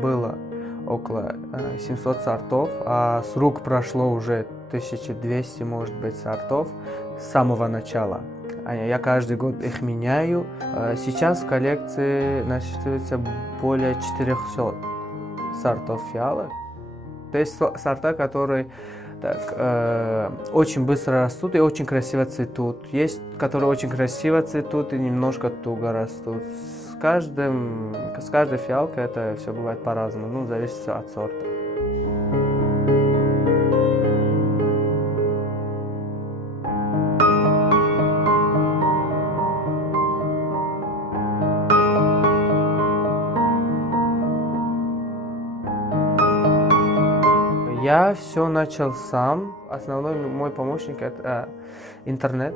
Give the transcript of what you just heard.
было около 700 сортов, а с рук прошло уже 1200, может быть, сортов с самого начала. Я каждый год их меняю. Сейчас в коллекции насчитывается более 400 сортов фиалок. То есть сорта, которые очень быстро растут и очень красиво цветут. Есть, которые очень красиво цветут и немножко туго растут. С каждой фиалкой это все бывает по-разному, зависит от сорта. Я все начал сам. Основной мой помощник — это интернет.